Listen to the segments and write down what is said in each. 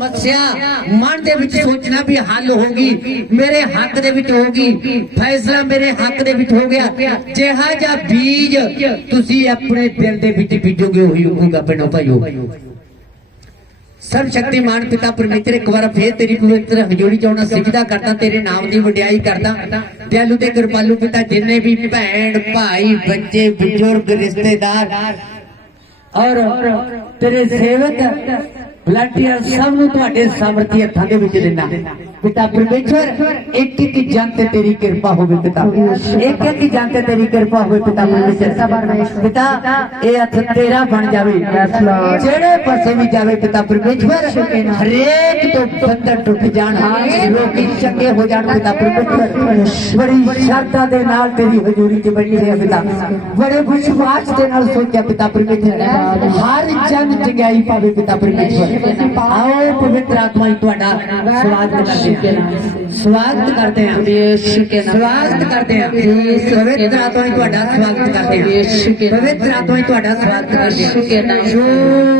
ਸਮੱਸਿਆ ਮਨ ਦੇ ਵਿੱਚ ਸੋਚਣਾ ਵੀ ਹੱਲ ਹੋਗੀ ਮੇਰੇ ਹੱਕ ਦੇ ਵਿੱਚ ਹੋਗੀ ਫੈਸਲਾ ਮੇਰੇ ਹੱਕ ਦੇ ਵਿੱਚ ਹੋ ਗਿਆ ਜਿਹਾ ਜਿਹਾ ਬੀਜ ਤੁਸੀਂ ਆਪਣੇ ਦਿਲ ਦੇ ਵਿੱਚ ਬੀਜੋਗੇ ਉਹੀ ਉੱਗੂਗਾ ਪਿੰਡੋਂ ਭਾਈਓ ਸਰਬ ਸ਼ਕਤੀਮਾਨ ਪਿਤਾ ਪਰਮੇਸ਼ਰ ਇੱਕ ਵਾਰ ਫੇਰ ਤੇਰੀ ਪਵਿੱਤਰ ਹਜ਼ੂਰੀ ਚ ਆਉਣਾ ਸਿਜਦਾ ਕਰਦਾ ਤੇਰੇ ਨਾਮ ਦੀ ਵਡਿਆਈ ਕਰਦਾ ਦਿਆਲੂ ਤੇ ਕਿਰਪਾਲੂ ਪਿਤਾ ਜਿੰਨੇ ਵੀ ਭੈਣ ਭਾਈ ਬੱਚੇ ਬਜ਼ੁਰਗ ਰਿਸ਼ਤੇਦਾਰ ਔਰ ਤੇਰੇ ਸੇਵਕ ਵਲੰਟੀਅਰ ਸਭ ਨੂੰ ਤੁਹਾਡੇ ਸਮਰਥੀ ਹੱਥਾਂ ਦੇ ਵਿੱਚ ਦਿੰਦਾ। ਪਿਤਾ ਪਰਮੇਸ਼ਰ ਇੱਕ ਇੱਕ ਜਨ ਤੇ ਤੇਰੀ ਕਿਰਪਾ ਹੋਵੇ ਪਿਤਾ। ਇੱਕ ਇੱਕ ਜਨ ਤੇ ਤੇਰੀ ਕਿਰਪਾ ਹੋਵੇ ਪਿਤਾ ਪਰਮੇਸ਼ਰ ਪਿਤਾ ਇਹ ਹੱਥ ਤੇਰਾ ਬਣ ਜਾਵੇ। ਜਿਹੜੇ ਪਾਸੇ ਵੀ ਜਾਵੇ ਪਿਤਾ ਪਰਮੇਸ਼ਰ ਹਰੇਕ ਤੋਂ ਬੰਧਨ ਟੁੱਟ ਜਾਣ। ਲੋਕੀ ਚੰਗੇ ਹੋ ਜਾਣ ਪਿਤਾ ਪਰਮੇਸ਼ਰ ਬੜੀ ਸ਼ਰਧਾ ਦੇ ਨਾਲ ਤੇਰੀ ਹਜ਼ੂਰੀ 'ਚ ਬੈਠੇ ਆ ਪਿਤਾ। ਬੜੇ ਵਿਸ਼ਵਾਸ ਦੇ ਨਾਲ ਸੋਚਿਆ ਪਿਤਾ ਪਰਮੇਸ਼ਰ ਹਰ ਜਨ ਚੰਗਾਈ ਪਾਵੇ ਪਿਤਾ ਪਰਮੇਸ਼ਰ ਆਓ ਪਵਿੱਤਰ ਆਤਮਾ ਹੀ ਤੁਹਾਡਾ ਸਵਾਗਤ ਕਰਦੇ ਹਾਂ ਸਵਾਗਤ ਕਰਦੇ ਹਾਂ ਸਵਾਗਤ ਕਰਦੇ ਹਾਂ ਪਵਿੱਤਰ ਆਤਮਾ ਹੀ ਤੁਹਾਡਾ ਸਵਾਗਤ ਕਰਦੇ ਹਾਂ ਪਵਿੱਤਰ ਆਤਮਾ ਹੀ ਤੁਹਾਡਾ ਸਵਾਗਤ ਕਰਦੇ ਹਾਂ ਜੋ ਪਵਿੱਤਰ ਆਤਮਾ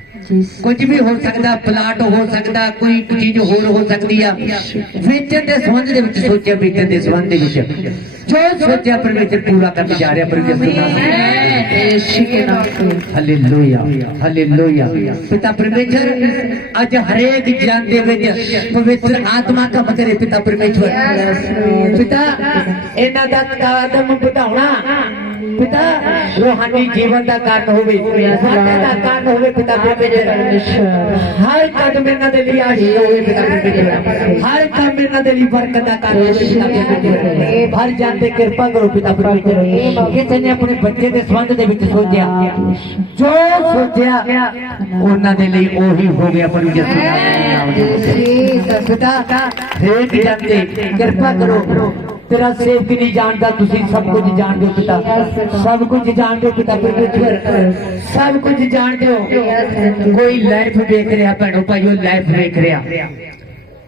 ਦੇ ਕੁਝ ਵੀ ਹੋ ਸਕਦਾ ਪਲਾਟ ਹੋ ਸਕਦਾ ਕੋਈ ਚੀਜ਼ ਹੋਰ ਹੋ ਸਕਦੀ ਆ। ਵੇਚਣ ਦੇ ਸੰਬੰਧ ਦੇ ਵਿੱਚ ਸੋਚਿਆ ਵੇਚਣ ਦੇ ਸੰਬੰਧ ਦੇ ਵਿੱਚ। ਜੋ ਸੋਚਿਆ ਪਰਮੇਸ਼ਰ ਪੂਰਾ ਕਰਨ ਜਾ ਰਿਹਾ ਪਰਮੇਸ਼ਰ ਹਾਲੇਲੂਇਆ ਹਾਲੇਲੂਇਆ। ਪਿਤਾ ਪਰਮੇਸ਼ਰ ਅੱਜ ਹਰੇਕ ਜਨ ਦੇ ਵਿੱਚ ਪਵਿੱਤਰ ਆਤਮਾ ਕੰਮ ਕਰੇ ਪਿਤਾ ਪਰਮੇਸ਼ਰ ਪਿਤਾ ਇਹਨਾਂ ਦਾ ਕਦਮ ਵਧਾਉਣਾ। ਪਿਤਾ ਰੋਹਾਨੀ ਜੀਵਨ ਦਾ ਕਾਰਨ ਹੋਵੇ ਵਾਧੇ ਦਾ ਕਾਰਨ ਹੋਵੇ ਪਿਤਾ ਪਰਮੇਸ਼ਰ ਹਰ ਕਦਮ ਇਹਨਾਂ ਦੇ ਲਈ ਆਸ਼ੀਸ਼ ਹੋਵੇ ਪਿਤਾ ਪਰਮੇਸ਼ਰ ਹਰ ਕੰਮ ਇਹਨਾਂ ਦੇ ਲਈ ਬਰਕਤ ਦਾ ਕਾਰਨ ਹੋਵੇ ਪਿਤਾ ਪਰਮੇਸ਼ਰ ਹਰ ਜਨ ਤੇ ਕਿਰਪਾ ਕਰੋ ਪਿਤਾ ਪਰਮੇਸ਼ਰ ਕਿਸੇ ਨੇ ਆਪਣੇ ਬੱਚੇ ਦੇ ਸੰਬੰਧ ਦੇ ਵਿੱਚ ਸੋਚਿਆ ਜੋ ਸੋਚਿਆ ਉਹਨਾਂ ਦੇ ਲਈ ਉਹੀ ਹੋ ਗਿਆ ਪਰਮੇਸ਼ਰ ਦਾ ਨਾਮ ਦੇ ਪਿਤਾ ਹੇਠ ਜਾਂਦੇ ਕਿਰਪਾ ਕਰੋ ਤੇਰਾ ਸੇਵਕ ਨਹੀਂ ਜਾਣਦਾ, ਤੁਸੀਂ ਸਭ ਕੁਝ ਜਾਣਦੇ ਹੋ ਪਿਤਾ ਸਭ ਕੁਝ ਜਾਣਦੇ ਹੋ ਪਿਤਾ ਸਭ ਕੁਝ ਜਾਣਦੇ ਹੋ ਕੋਈ ਲਾਈਫ ਵੇਖ ਰਿਹਾ ਭੈਣੋ ਭਾਈਓ ਲਾਈਫ ਵੇਖ ਰਿਹਾ।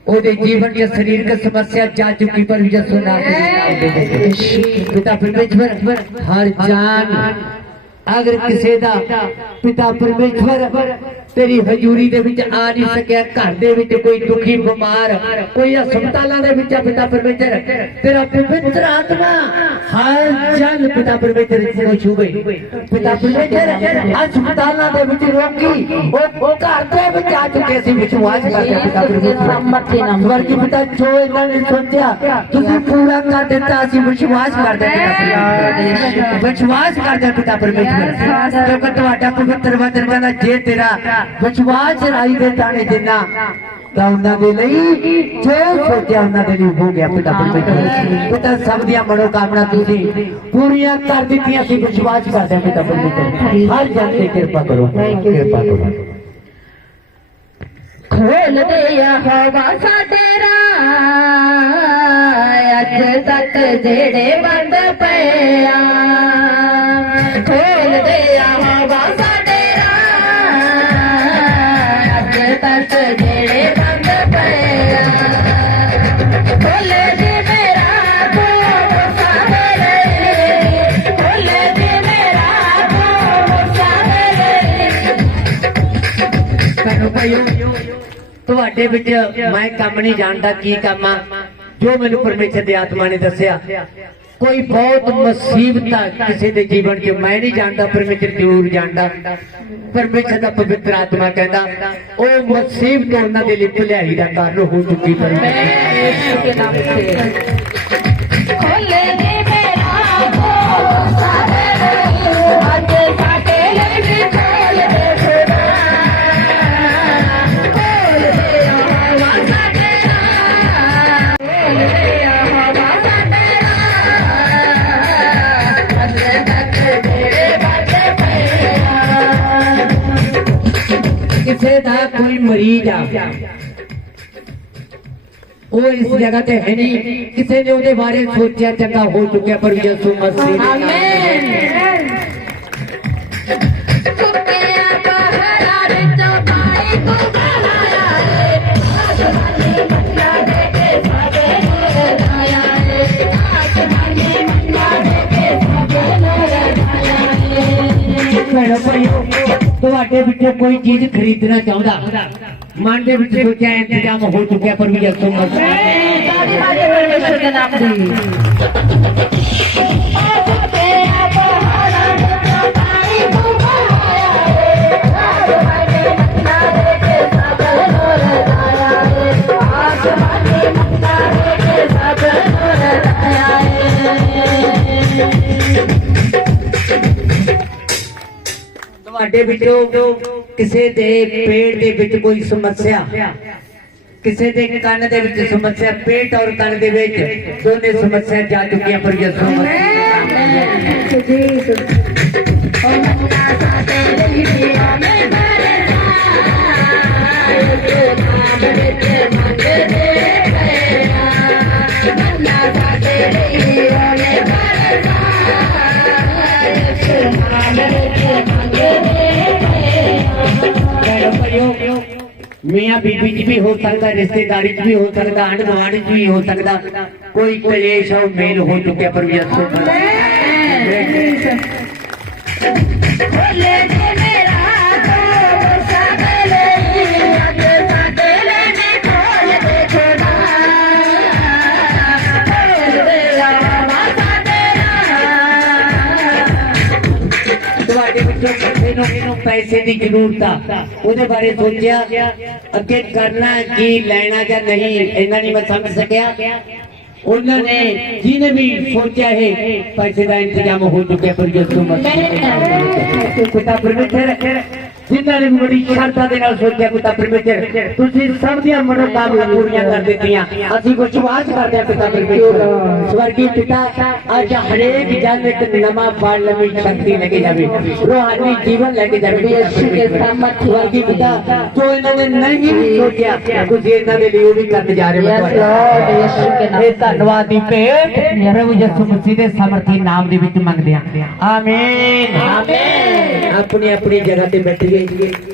ਉਹਦੇ ਜੀਵਨ ਦੀ ਸਰੀਰਕ ਸਮੱਸਿਆ ਜਾ ਚੁੱਕੀ, ਪਰ ਯਿਸੂ ਨਾਮ ਨਾਮ ਦੇ ਪਿਤਾ ਪਰਮੇਸ਼ਰ ਹਰ ਜਾਨ ਅਗਰ ਕਿਸੇ ਦਾ ਪਿਤਾ ਪਰਮੇਸ਼ਰ ਤੇਰੀ ਹਜ਼ੂਰੀ ਦੇ ਵਿੱਚ ਆ ਨਹੀਂ ਸਕਿਆ ਘਰ ਦੇ ਵਿੱਚ ਕੋਈ ਦੁਖੀ ਬਿਮਾਰ ਕੋਈ ਹਸਪਤਾਲਾਂ ਦੇ ਵਿੱਚ ਆ ਪਿਤਾ ਪਰਮੇਸ਼ਰ ਤੇਰਾ ਪਵਿੱਤਰ ਆਤਮਾ ਹਰ ਜਨ ਪਿਤਾ ਪਰਮੇਸ਼ਰ ਨੂੰ ਛੂਵੇ ਪਿਤਾ ਪਰਮੇਸ਼ਰ ਹਸਪਤਾਲਾਂ ਦੇ ਵਿੱਚ ਰੋਗੀ ਉਹ ਉਹ ਘਰ ਦੇ ਵਿੱਚ ਆ ਚੁੱਕੇ ਸੀ ਵਿਸ਼ਵਾਸ ਕਰਦੇ ਹਾਂ ਪਿਤਾ ਪਰਮੇਸ਼ਰ ਸਵਰਗੀ ਪਿਤਾ ਜੋ ਇਹਨਾਂ ਨੇ ਸੋਚਿਆ ਤੁਸੀਂ ਪੂਰਾ ਕਰ ਦਿੱਤਾ ਅਸੀਂ ਵਿਸ਼ਵਾਸ ਕਰਦੇ ਹਾਂ ਪਿਤਾ ਪਰਮੇਸ਼ਰ ਵਿਸ਼ਵਾਸ ਕਰਦੇ ਹਾਂ ਪਿਤਾ ਪਰਮੇਸ਼ਰ ਕਿਉਂਕਿ ਤੁਹਾਡਾ ਪਵਿੱਤਰ ਵਚਨ ਕਹਿੰਦਾ ਜੇ ਤੇਰਾ ਵਿਸ਼ਵਾਸ ਰਾਈ ਦੇ ਤਾਣੇ ਜਿੰਨਾ ਤਾਂ ਉਹਨਾਂ ਦੇ ਲਈ ਜੋ ਸੋਚਿਆ ਉਹਨਾਂ ਦੇ ਲਈ ਹੋ ਗਿਆ ਪਿਤਾ ਪਰਮੇਸ਼ਰ ਪਿਤਾ ਸਭ ਦੀਆਂ ਮਨੋਕਾਮਨਾ ਤੁਸੀਂ ਪੂਰੀਆਂ ਕਰ ਦਿੱਤੀਆਂ ਸੀ ਵਿਸ਼ਵਾਸ ਕਰਦੇ ਪਿਤਾ ਪਰਮੇਸ਼ਰ ਹਰ ਜਨ ਤੇ ਕਿਰਪਾ ਕਰੋ ਕਿਰਪਾ ਕਰੋ ਖੋਲ ਦੇ ਆ ਹਵਾ ਸਾਡੇ ਰਾਹ, ਅੱਜ ਤੱਕ ਜਿਹੜੇ ਬੰਦ ਪਏ ਆ। ਭਾਈਓ, ਤੁਹਾਡੇ ਵਿੱਚ ਮੈਂ ਕੰਮ ਨਹੀਂ ਜਾਣਦਾ, ਕੀ ਕੰਮ ਆ? ਜੋ ਮੈਨੂੰ ਪਰਮੇਸ਼ਰ ਦੀ ਆਤਮਾ ਨੇ ਦੱਸਿਆ, ਕੋਈ ਬਹੁਤ ਮੁਸੀਬਤ ਕਿਸੇ ਦੇ ਜੀਵਨ 'ਚ ਮੈਂ ਨਹੀਂ ਜਾਣਦਾ, ਪਰਮੇਸ਼ਰ ਜ਼ਰੂਰ ਜਾਣਦਾ। ਪਰਮੇਸ਼ਰ ਦਾ ਪਵਿੱਤਰ ਆਤਮਾ ਕਹਿੰਦਾ, ਉਹ ਮੁਸੀਬਤ ਉਹਨਾਂ ਦੇ ਲਈ ਭਲਾਈ ਦਾ ਕਾਰਨ ਹੋ ਚੁੱਕੀ ਪਰਮੇਸ਼ਰ। ਖੋਲੇ ਕਿਸੇ ਦਾ ਕੋਈ ਮਰੀਜ਼ ਆ ਉਹ ਇਸ ਜਗ੍ਹਾ ਤੇ ਹੈ ਨਹੀਂ ਕਿਸੇ ਨੇ ਉਹਦੇ ਬਾਰੇ ਸੋਚਿਆ ਚੰਗਾ ਹੋ ਚੁੱਕਿਆ ਪਰ ਯਿਸੂ ਮਸੀਹ ਨੇ ਆਮੇਨ ਸੁੱਕਿਆ ਪਹਾੜਾ ਵਿੱਚ माटे बिटे कोई चीज़ खरीदना चाहता मांडे बिटे सोचा इंतज़ाम हो चुका पर भी परमेश्वर ਤੁਹਾਡੇ ਵਿੱਚੋਂ ਕਿਸੇ ਦੇ ਪੇਟ ਦੇ ਵਿੱਚ ਕੋਈ ਸਮੱਸਿਆ ਕਿਸੇ ਦੇ ਕੰਨ ਦੇ ਵਿੱਚ ਸਮੱਸਿਆ ਪੇਟ ਔਰ ਕੰਨ ਦੇ ਵਿੱਚ ਦੋਨੇ ਸਮੱਸਿਆ ਜਾ ਚੁੱਕੀਆਂ ਪਰ ਯਿਸੂ ਮਸੀਹ ਭੈਣੋ ਹੋ ਚੁੱਕਿਆ ਪਰ ਯਿਸੂ ਮਸੀਹ ਭੋਲੇ ਜੇ ਮੇਰਾ ਤੋਂ ਸਾਬਲੇ ਅੱਜ ਸਾਬਲੇ ਨੇ ਖੋਲ ਦੇ ਖੋਦਾ ਭੋਲੇ ਮਾਤਾ ਤੇਰਾ ਤੁਹਾਡੇ ਵਿੱਚੋਂ ਕਿਸੇ ਨੂੰ ਇਹਨੂੰ ਪੈਸੇ ਦੀ ਜ਼ਰੂਰਤ ਆ ਉਹਦੇ ਬਾਰੇ ਸੋਚਿਆ ਅੱਗੇ ਕਰਨਾ ਕੀ ਲੈਣਾ ਜਾਂ ਨਹੀਂ ਇਹਨਾਂ ਨਹੀਂ ਮੈਂ ਸਮਝ ਸਕਿਆ ਉਹਨਾਂ ਨੇ ਜਿਹਨੇ ਵੀ ਸੋਚਿਆ ਇਹ ਪੈਸੇ ਦਾ ਇੰਤਜ਼ਾਮ ਹੋ ਚੁੱਕਿਆ ਪਰ ਯਿਸੂ ਮਸੀਹ ਦੇ ਨਾਮ ਦੇ ਵਿੱਚ। ਪਿਤਾ ਪਰਮੇਸ਼ਰ ਜਿਨ੍ਹਾਂ ਨੇ ਵੀ ਬੜੀ ਸ਼ਰਧਾ ਦੇ ਨਾਲ ਸੋਚਿਆ ਪਿਤਾ ਪਰਮੇਸ਼ਰ ਤੁਸੀਂ ਸਭ ਦੀਆਂ ਮਨੋਕਾਮਨਾ ਪੂਰੀਆਂ ਕਰ ਦਿੱਤੀਆਂ ਅਸੀਂ ਵਿਸ਼ਵਾਸ ਕਰਦੇ ਹਾਂ ਪਿਤਾ ਪਰਮੇਸ਼ਰ ਸਵਰਗੀ ਪਿਤਾ ਅੱਜ ਹਰੇਕ ਜਨ ਇੱਕ ਨਵਾਂ ਫਲ ਨਵੀਂ ਸ਼ਕਤੀ ਲੈ ਕੇ ਜਾਵੇ ਰੂਹਾਨੀ ਜੀਵਨ ਲੈ ਕੇ ਜਾਵੇ ਯਿਸੂ ਦੇ ਸਾਮਰਥ ਸਵਰਗੀ ਪਿਤਾ ਜੋ ਇਹਨਾਂ ਨੇ ਨਹੀਂ ਵੀ ਸੋਚਿਆ ਤੁਸੀਂ ਇਹਨਾਂ ਦੇ ਲਈ ਉਹ ਵੀ ਕਰਨ ਜਾ ਰਹੇ ਹੋ ਤੁਹਾਡਾ। ਇਹ ਧੰਨਵਾਦ ਦੀ ਭੇਟ ਪ੍ਰਭੂ ਯਿਸੂ ਮਸੀਹ ਦੇ ਸਮਰਥੀ ਨਾਮ ਦੇ ਵਿੱਚ ਮੰਗਦੇ ਹਾਂ ਆਮੀਨ ਆਮੀਨ ਆਪਣੀ ਆਪਣੀ ਜਗ੍ਹਾ ਤੇ ਬੈਠੀਏ birebire